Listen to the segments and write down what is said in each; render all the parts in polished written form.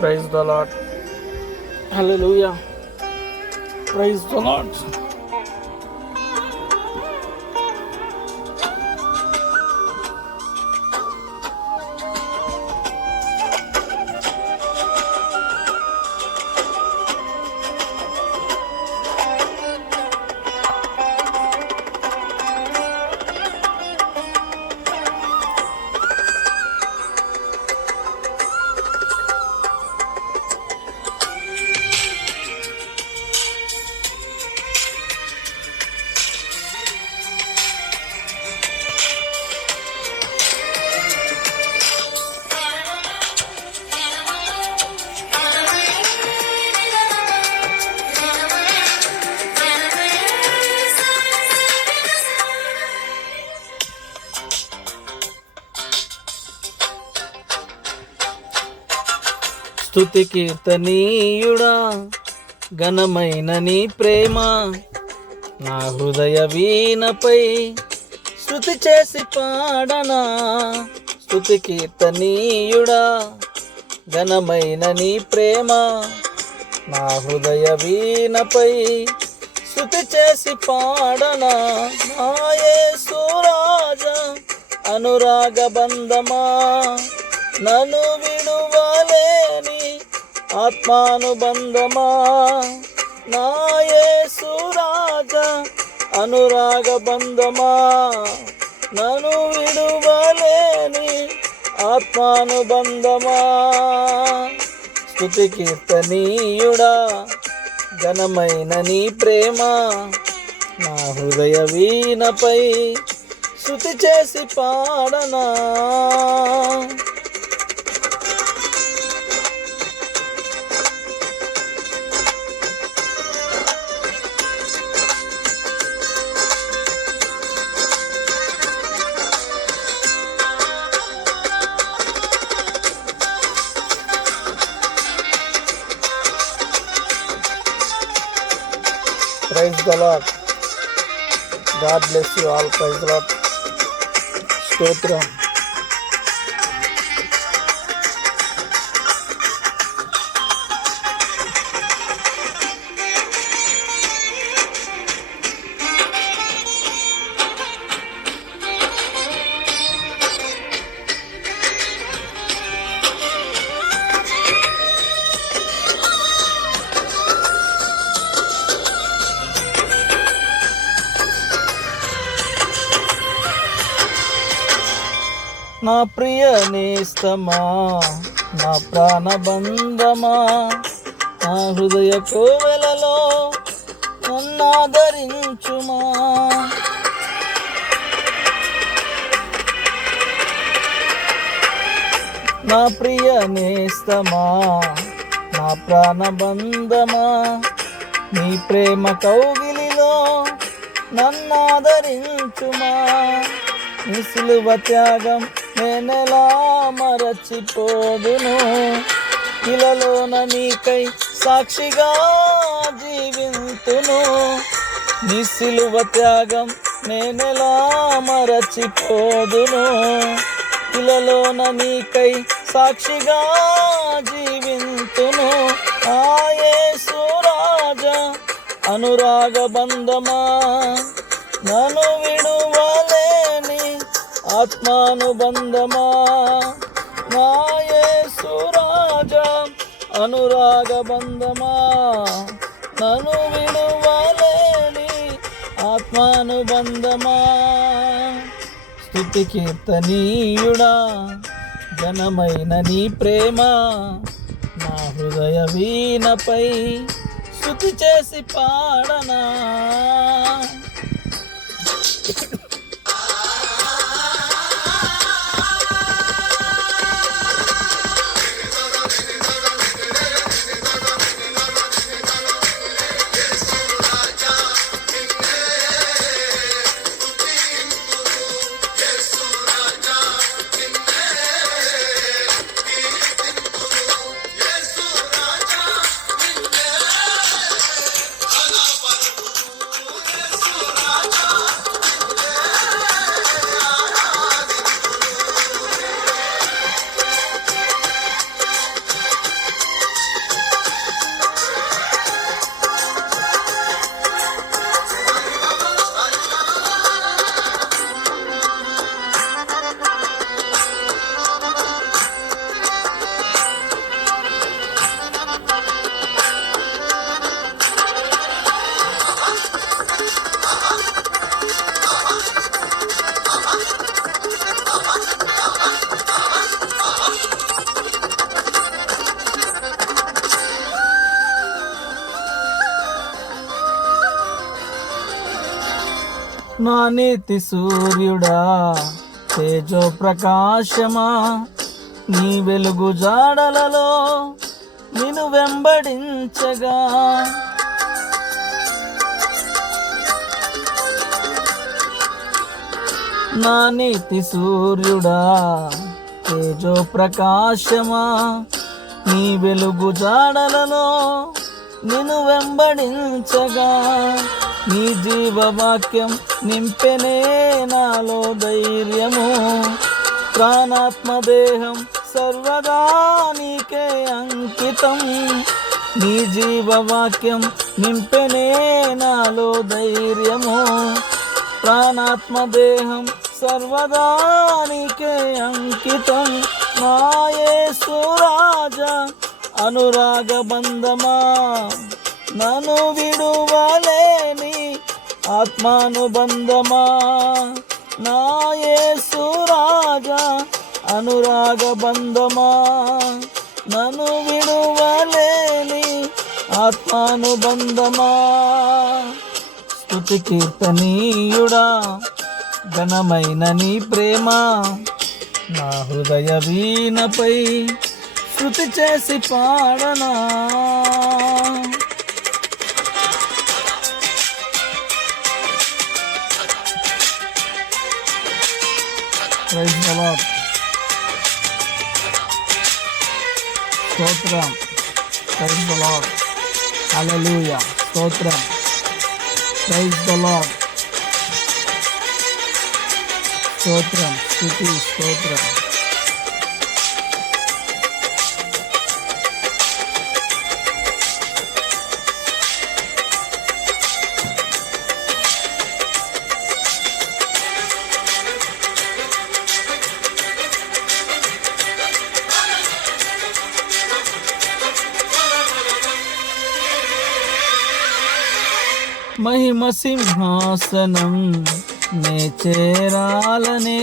Praise the lord. Hallelujah. Praise the lord. స్తుతి కీర్తనీయుడా, ఘనమైన నీ ప్రేమ నా హృదయ వీణపై స్తుతి చేసి పాడనా. స్తుతి కీర్తనీయుడా, ఘనమైన నీ ప్రేమ నా హృదయ వీణపై స్తుతి చేసి పాడనా. నా యేసు రాజా అనురాగ బంధమా, నన్ను విడువలేని ఆత్మానుబంధమా. నా యేసు రాజా అనురాగ బంధమా, నన్ను విడువలేని ఆత్మానుబంధమా. స్తుతి కీర్తనీయుడా, ఘనమైన నీ ప్రేమ నా హృదయ వీణపై స్తుతి చేసి పాడనా. Praise the Lord. God bless you all. Praise the Lord. Stotram. నా ప్రియ నేస్తమా, నా ప్రాణబంధమా, నా హృదయ కోవెలలో నన్నాదరించుమా. నా ప్రియ నేస్తమా, నా ప్రాణబంధమా, నీ ప్రేమ కౌగిలిలో నన్నాదరించుమా. నీ సిలువ త్యాగం నేనెలా మరచిపోదును, ఇలలోన నీకై సాక్షిగా జీవింతును. నీ సిలువ త్యాగం నేనెలా మరచిపోదును, ఇలలోన నీకై సాక్షిగా జీవింతును. ఆ యేసు రాజా అనురాగ బంధమా, నన్ను విడువలేని ఆత్మానుబంధమా. నా యేసు రాజా అనురాగ బంధమా, నన్ను విడువలేని ఆత్మానుబంధమా. స్తుతి కీర్తనీయుడా, ఘనమైన నీ ప్రేమ నా హృదయ వీణపై స్తుతి చేసి పాడనా. నా నీతి సూర్యుడా తేజో ప్రకాశమా, నీ వెలుగు జాడలలో నిన్ను వెంబడించగా. నా నీతి సూర్యుడా తేజో ప్రకాశమా, నీ వెలుగు జాడలలో నిన్ను వెంబడించగా. నీ జీవవాక్యం నింపెనే నాలో ధైర్యము, ప్రాణాత్మదేహం సర్వదా నీకే అంకితం. నీ జీవవాక్యం నింపెనే నాలో ధైర్యము, ప్రాణాత్మదేహం సర్వదా నీకే అంకితం. నా యేసు రాజా అనురాగ బంధమా, నన్ను విడువలేని ఆత్మానుబంధమా. నా యేసు రాజా అనురాగ బంధమా, నన్ను విడువలేని ఆత్మానుబంధమా. స్తుతి కీర్తనీయుడా ఘనమైన నీ ప్రేమ, నా హృదయ వీణపై శృతి చేసి పాడనా. Praise the lord. స్తోత్రం. Praise the lord. హల్లెలూయా. స్తోత్రం. Praise the lord. స్తోత్రం. స్తుతి. స్తోత్రం. మహిమ సింహాసనం నే చేరాలనే,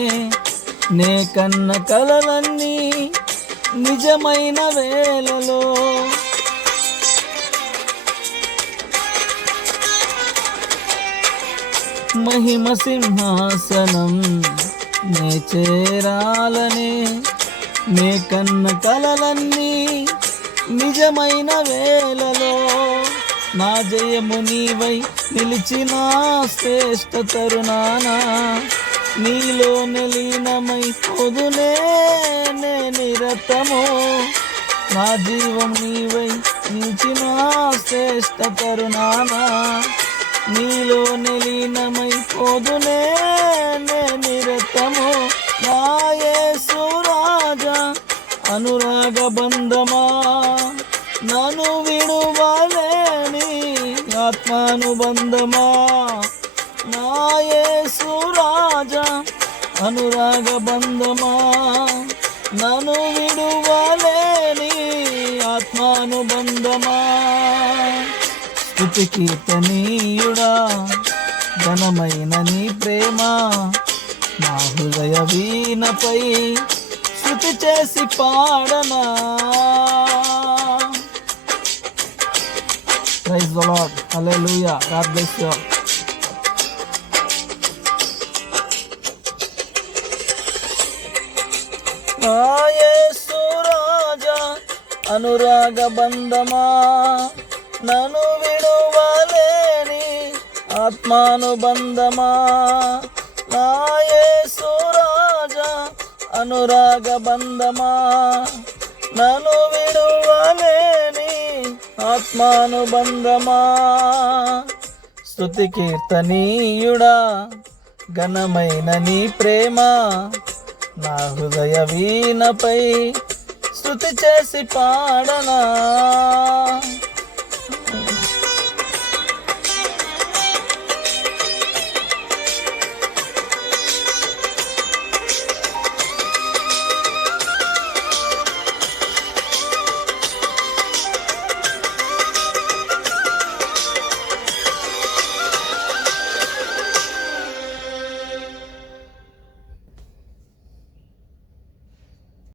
నే కన్న కలలన్నీ నిజమైన వేళలో. మహిమ సింహాసనం నే చేరాలనే, నే కన్న కలలన్నీ నిజమైన వేళలో. నా జయము నీవై నిలిచిన శ్రేష్ఠ తరుణాన, నీలో నిలీనమై పొదునే నే నిరతము. నా జీవం నీవై నిలిచిన శ్రేష్ఠ తరుణాన, నీలో నిలీనమై పొదునే నే నిరతము. నా యేసు రాజా అనురాగ బంధమా, నన్ను విడువలేని ఆత్మానుబంధమా. నా యేసు రాజా అనురాగ బంధమా, నన్ను విడువలేని ఆత్మానుబంధమా. స్తుతి కీర్తనీయుడా ఘనమైన నీ ప్రేమ, నా హృదయ వీణపై స్తుతి చేసి పాడనా. Praise the Lord. Hallelujah. God bless you. నా యేసు రాజా అనురాగ బంధమా, నన్ను విడువలేని ఆత్మానుబంధమా. నా యేసు రాజా అనురాగ బంధమా, నన్ను విడువలేని ఆత్మానుబంధమా. స్తుతి కీర్తనీయుడా ఘనమైన నీ ప్రేమ, నా హృదయ వీణపై స్తుతి చేసి పాడనా.